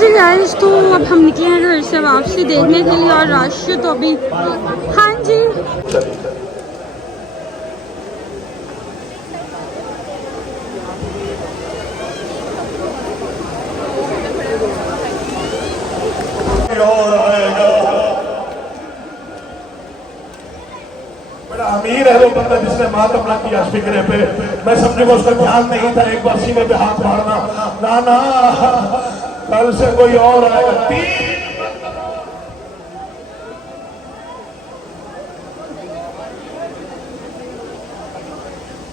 जी guys, तो अब हम निकले हैं घर से वापसी देखने के लिए और रश तो अभी। हाँ जी, और आएगा। बड़ा अमीर है वो बंदा जिसने मातम ना किया फिक्रे पे। मैं समझूंगा उसका ध्यान नहीं था एक बार सीने पे हाथ मारना। ना ना, कल से कोई और आएगा।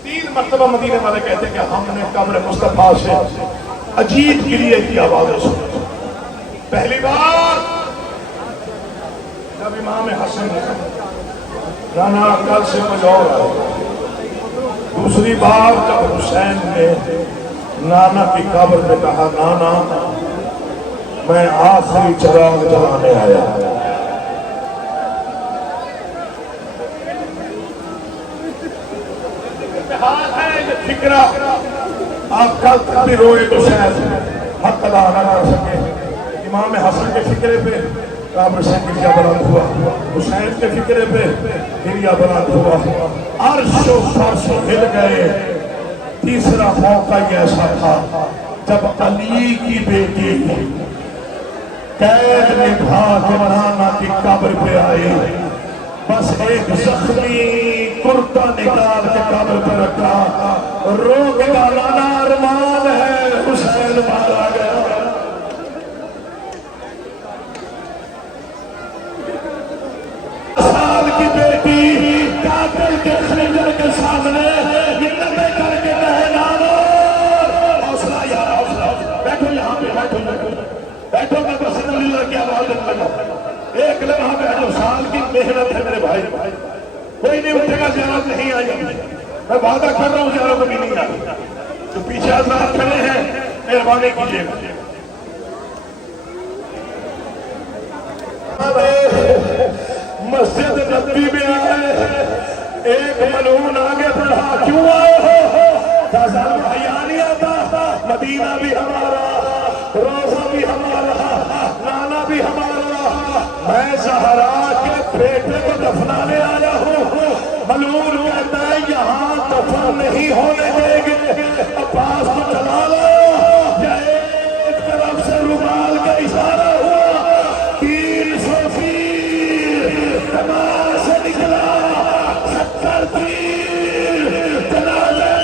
तीन मरतबा मदीने वाले कहते हैं कि हमने कब्र मुस्तफा से अजीब गिरिए की आवाज सुनी। पहली बार जब इमाम हसन ने राना कल से कुछ और आए। दूसरी बार जब हुसैन ने नाना की कब्र में कहा, नाना मैं आखिरी चिराग जलाने आया। हाल है ये फिक्रा, आप कल तक भी रोए तो शायद हक अदा न कर सके। इमाम हसन के फिक्रे पे काबर से गिरिया बुलंद हुआ, हुसैन के फिक्रे पे गिरिया बुलंद हुआ, अर्श फर्श हिल गए। तीसरा मौका ही ऐसा था जब अली की बेटी कैद निभा के नाना की कब्र पे आई। बस एक जख्मी कुर्ता निकाल के कब्र पे रखा, रो के नाना अरमान है हुसैन मारा गया। की बेटी कातिल के खंजर के सामने मिन्नतें करके कहे, नानो हौसला यार हौसला, बैठो यहाँ पे, बैठो बैठो, मैं बस अल्लाह की आवाज लगा। एक लम्हा बैठो, साल की मेहनत है मेरे भाई, कोई नहीं उठेगा, ज़ियारत नहीं आई। मैं वादा कर रहा हूँ ज़ियारत कभी नहीं आई। तो पीछे हज़रात खड़े हैं, मेहरबानी कीजिएगा। मस्जिद नबी में आए, एक मलून आगे बढ़ा, क्यों आए हो? भैया नहीं आता, मदीना भी हमारा, रोजा भी हमारा, नाना भी हमारा, मैं ज़हरा के बेटे को दफनाने आया हूँ। मलून कहता है यहाँ दफन नहीं होने देंगे, अब्बास को चला लो। या एक तरफ से रुमाल का इशारा हुआ, 300 से निकला, 70 तीर जनाज़े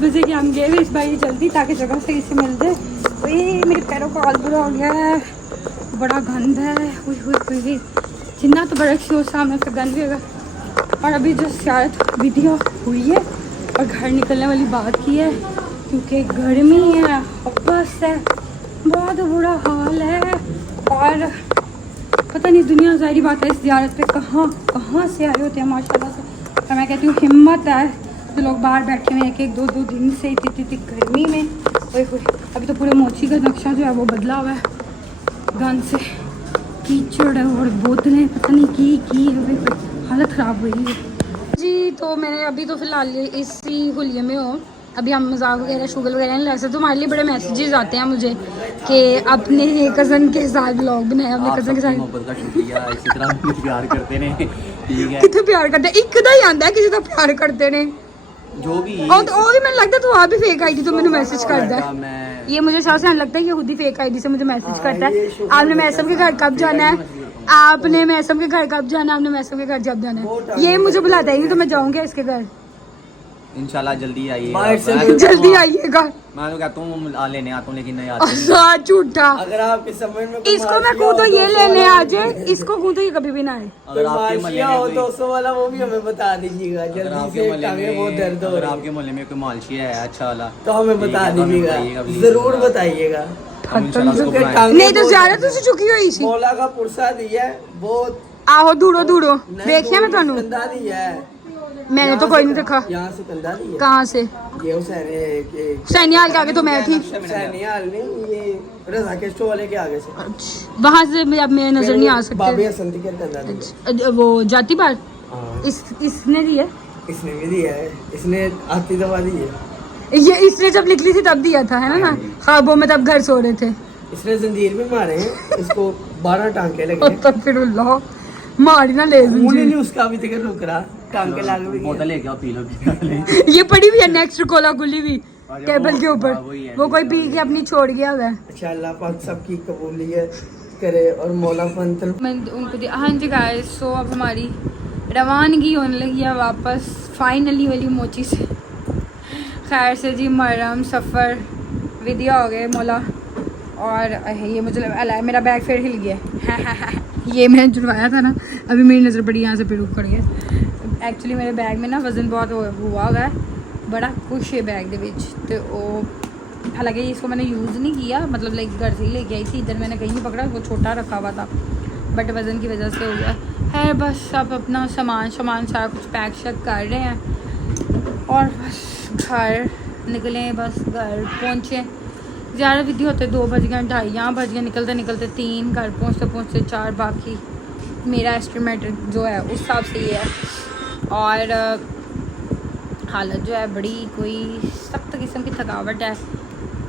बजे के हम गए इस बार जल्दी ताकि जगह सही से मिल जाए। वही मेरे पैरों का हाल बुरा हो गया है, बड़ा गंद है। हुई जितना तो बड़ा अच्छी हो सामने फिर गंद भी होगा। और अभी जो शायद वीडियो हुई है और घर निकलने वाली बात की है क्योंकि गर्मी है, बस है, बहुत बुरा हाल है। और पता नहीं दुनिया जाहिर बात है इस ज़ियारत पे कहाँ से आए होते हैं माशाल्लाह से। और मैं कहती हूँ हिम्मत है तो लोग बाहर बैठे हुए हैं 1-2 दिन से इतनी गर्मी में। ओए अभी तो पूरे मोची का नक्शा जो है वो बदला हुआ है, गंद से कीचड़ है और बोतलें पता नहीं की है, हालत ख़राब हुई है जी। तो मैंने अभी तो फ़िलहाल इसी हुलिये में हो, अभी हम मजाक वगैरह शुगल वगैरह नहीं। ऐसे तो हमारे लिए बड़े मैसेजेस आते हैं मुझे कि अपने कज़न के साथ ब्लॉग बनाया, अपने कज़न के साथ मोहब्बत का शुक्रिया। इसी तरह मुझे प्यार करते ने, ठीक है। कितने प्यार करते हैं, एक ही आंदा है किसी का प्यार करते ने जो भी और भी मैंने लगता है तू आप भी फेक आईडी तो मैंने मैसेज करता है। मैं ये मुझे सबसे लगता है कि खुद ही फेक आईडी से मुझे मैसेज करता है। आपने मैसम के घर कब जाना है, आपने मैसम के घर कब जाना है, आपने मैसम के घर जब जाना है, ये मुझे बुलाता ही नहीं तो मैं जाऊंगी इसके घर। इंशाल्लाह जल्दी आइए, जल्दी आइएगा। मैं तो कहता हूँ लेने आता हूँ लेकिन नहीं आते। झूठा, अगर आपके समझ में इसको मैं कहूँ तो ये लेने आ जाए, इसको कहूँ तो ये कभी भी ना आए। अगर आपके मोहल्ले में कोई 200 वाला वो भी हमें बता दीजिएगा जल्दी से, टांगे बहुत दर्द हो अगर रही आपके मोहल्ले में कोई मालशिया है अच्छा वाला तो हमें बता दीजिएगा, जरूर बताइएगा। नहीं तो ज्यादा तुझे चुकी हुई सी मौला का पुरसा दिया है बहुत, आहो दूरो देखिए मैं थानू कंधा दिया है, मैंने तो कोई नहीं देखा। यहाँ से कंधा दिया है। कहाँ से? ये हुसैन सैनियाल के आगे तो मैं थी, सैनियाल नहीं, ये रजा के स्टोर वाले के आगे से, वहाँ से अब मैं नजर नहीं आ बाबी सकती। हसन की कंधा दिया। वो जाती बार हाँ, इसने दी है, इसने भी दिया है, इसने आती दवा दी है, ये इसने जब निकली थी तब दिया था है ना ख्वाबों में, तब घर सो रहे थे। इसने जंजीर भी मारे हैं, इसको 12 टांके लगे। अस्तगफिरुल्लाह, मारी ना ले मुझे नहीं उसका अभी तक रुक रहा, टांके लग भी बोतल गए। लेके आओ, पी लो। ये पड़ी हुई है नेक्स्ट कोला गुली भी टेबल के ऊपर, वही है, वो कोई पी के अपनी छोड़ गया हुआ है। अच्छा अल्लाह पाक सबकी कबूलियत करे और मौला फंतन। मैं उनको दिया। हाँ जी गाइस, सो अब हमारी रवानगी होने लगी है वापस फाइनली वाली मोची से। खैर से जी, मुहर्रम सफ़र विदिया हो गए मौला। और ये मुझे लगा मेरा बैग फिर हिल गया ये मैंने जुड़वाया था ना, अभी मेरी नज़र पड़ी यहाँ से फिर ऊपर गया। एक्चुअली मेरे बैग में ना वज़न बहुत हुआ हुआ है, बड़ा कुछ है बैग दे विच, तो वो हालांकि इसको मैंने यूज़ नहीं किया, मतलब लाइक घर से ही लेके आई थी, इधर मैंने कहीं नहीं पकड़ा, वो छोटा रखा हुआ था, बट वज़न की वजह से हो गया है। बस अब अपना सामान सारा कुछ पैक शैक कर रहे हैं और बस घर निकले, बस घर पहुँचे। ज़्यादा विधि होते 2 बज गए, 2:30 यहाँ बज गए, निकलते निकलते 3, घर पहुँचते 4, बाकी मेरा एस्टिमेट जो है उस हिसाब से ये है। और हालत जो है बड़ी कोई सख्त किस्म की थकावट है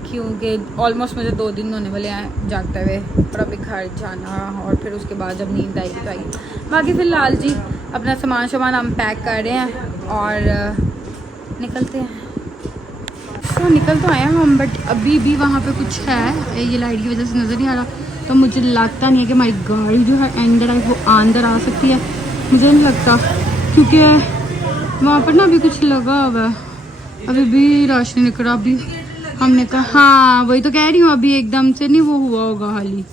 क्योंकि ऑलमोस्ट मुझे 2 दिन होने वाले हैं जागते हुए, और अभी घर जाना और फिर उसके बाद जब नींद आएगी तो आएगी। बाकी फ़िलहाल जी अपना सामान हम पैक कर रहे हैं और निकलते हैं। तो निकल तो आए हैं हम, बट अभी भी वहाँ पे कुछ है, ये लाइट की वजह से नज़र नहीं आ रहा, तो मुझे लगता नहीं है कि हमारी गाड़ी जो है अंदर आई वो अंदर आ सकती है, मुझे नहीं लगता, क्योंकि वहाँ पर ना अभी कुछ लगा हुआ है, अभी भी रश नहीं निकला। अभी हमने कहा हाँ वही तो कह रही हूँ, अभी एकदम से नहीं वो हुआ होगा हाली।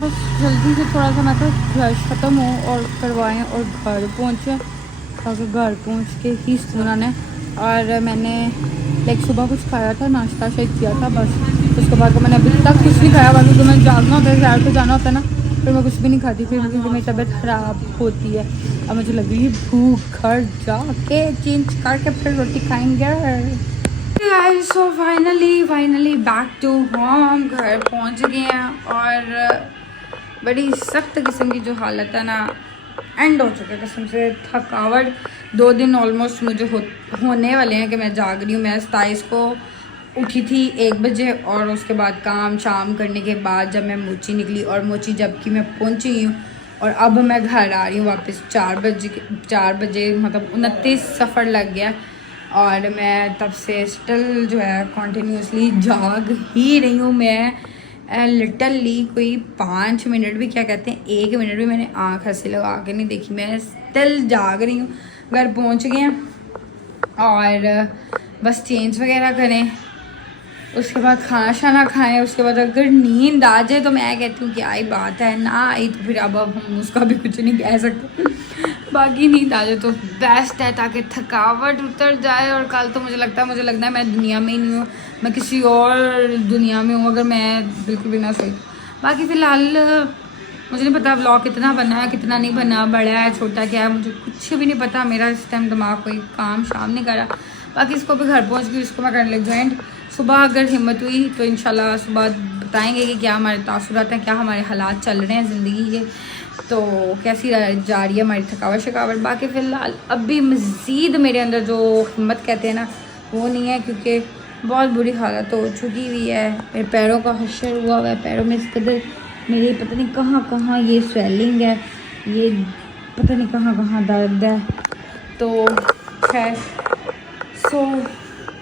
बस जल्दी से थोड़ा सा मतलब रश ख़त्म हो और करवाएं और घर पहुँचे, ताकि घर पहुँच के ही सुकून आना। और मैंने लाइक सुबह कुछ खाया था, नाश्ता शेक किया था, बस उसके बाद तो मैंने अभी तक कुछ नहीं खाया, बाकी जो मैं जागना होता है ज़्यादा तो जाना होता है ना, फिर मैं कुछ भी नहीं खाती, फिर क्योंकि मेरी तबीयत ख़राब होती है। अब मुझे लग रही है भूख, घर जाके चेंज करके फिर रोटी खाएंगे। So finally back to home, घर पहुंच गए हैं और बड़ी सख्त किस्म की जो हालत है ना, एंड हो चुका है कसम से। थकावट 2 दिन ऑलमोस्ट मुझे होने वाले हैं कि मैं जाग रही हूँ। मैं 27 को उठी थी 1 बजे और उसके बाद काम शाम करने के बाद जब मैं मोची निकली, और मोची जबकि मैं पहुँची हूँ और अब मैं घर आ रही हूँ वापस 4 बजे मतलब 29 सफ़र लग गया, और मैं तब से स्टिल जो है कॉन्टीन्यूसली जाग ही रही हूँ। मैं लिटरली कोई 5 मिनट भी, क्या कहते हैं 1 मिनट भी मैंने आँख ऐसे लगा के नहीं देखी, मैं स्टिल जाग रही हूँ। घर पहुँच गए हैं और बस चेंज वगैरह करें, उसके बाद खाना शाना खाएं, उसके बाद अगर नींद आ जाए तो मैं कहती हूँ कि आई बात है, ना आई तो फिर अब हम उसका भी कुछ नहीं कह सकते। बाकी नींद आ जाए तो बेस्ट है, ताकि थकावट उतर जाए। और कल तो मुझे लगता है मैं दुनिया में ही नहीं हूँ, मैं किसी और दुनिया में हूँ अगर मैं बिल्कुल भी ना सोई। बाकी फ़िलहाल मुझे नहीं पता व्लॉग कितना बना है कितना नहीं बना, बड़ा है छोटा क्या है मुझे कुछ भी नहीं पता। मेरा इस टाइम दिमाग कोई काम शाम नहीं कर रहा। बाकी इसको भी घर पहुँच गई, इसको मैं करने लग जॉइंट। सुबह अगर हिम्मत हुई तो इंशाल्लाह सुबह बताएंगे कि क्या हमारे तासुरात हैं, क्या हमारे हालात चल रहे हैं ज़िंदगी के, तो कैसी जा रही है हमारी थकावट। बाकी फ़िलहाल अभी मज़ीद मेरे अंदर जो हिम्मत कहते हैं ना वो नहीं है, क्योंकि बहुत बुरी हालत हो चुकी हुई है। मेरे पैरों का हशर हुआ है, पैरों में इस कदर मेरी पता नहीं कहाँ ये स्वेलिंग है, ये पता नहीं कहाँ दर्द है। तो खैर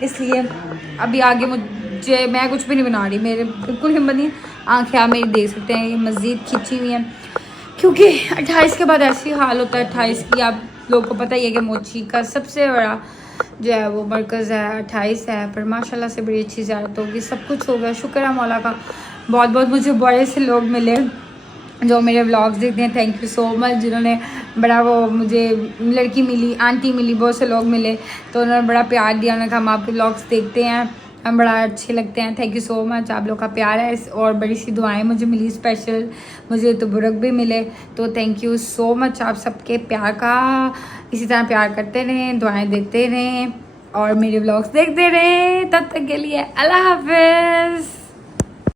इसलिए अभी आगे मैं कुछ भी नहीं बना रही, मेरे बिल्कुल हिम्मत नहीं। आँखें आप मेरी देख सकते हैं मज़ीद खिंची हुई हैं, क्योंकि 28 के बाद ऐसी हाल होता है। 28 की आप लोगों को पता ही है कि मोची का सबसे बड़ा जो है वो मरकज़ है 28 है, पर माशाल्लाह से बड़ी अच्छी ज़्यारत होगी, सब कुछ हो गया, शुक्र है मौला का। बहुत मुझे बड़े से लोग मिले जो मेरे व्लॉग्स देखते हैं, थैंक यू सो मच। जिन्होंने बड़ा वो मुझे लड़की मिली, आंटी मिली, बहुत से लोग मिले तो उन्होंने बड़ा प्यार दिया, उन्होंने कहा हम आपके व्लॉग्स देखते हैं, हम बड़ा अच्छे लगते हैं, थैंक यू सो मच, आप लोग का प्यार है। और बड़ी सी दुआएं मुझे मिली स्पेशल, मुझे तो बुरक भी मिले, तो थैंक यू सो मच आप सबके प्यार का। इसी तरह प्यार करते रहें, दुआएं देते रहें और मेरे व्लॉग्स देखते रहें। तब तक के लिए अल्लाह हाफिज़।